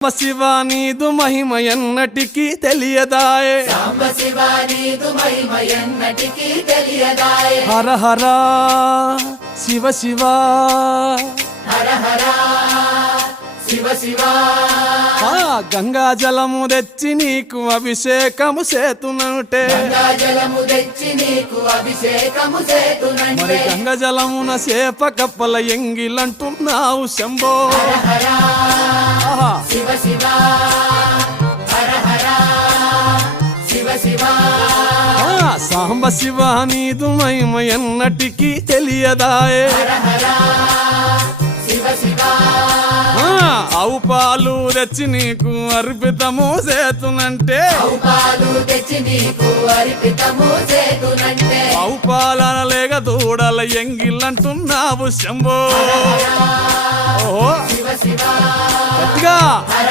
శివ నీదు మహిమ ఎన్నటికీ తెలియదాయే, సాంబ శివ నీదు మహిమ ఎన్నటికీ తెలియదాయే. హర హర శివ శివ, హర హర శివ శివ. గంగా జలము తెచ్చి నీకు అభిషేకము చేతునంటే, గంగా జలము తెచ్చి నీకు అభిషేకము మరి చేతునంటే. గంగ జలమున చేప కప్పల ఎంగిలంటున్నావు శంభో. హర ఆహా. శివ శివ, హర హర శివ శివ. సాంబ శివ నీదు మహిమ ఎన్నటికీ తెలియదాయే, హర హర శివ శివ. ఆవు పాలు తెచ్చి నీకు అర్పితము చేతునంటే, ఆవు పాలు తెచ్చి నీకు అర్పితము చేతునంటే. ఆవు పాలన లేక దూడల ఎంగిలంటున్నావు శంభో. ఓహో శివ శివ, గట్టిగా. హర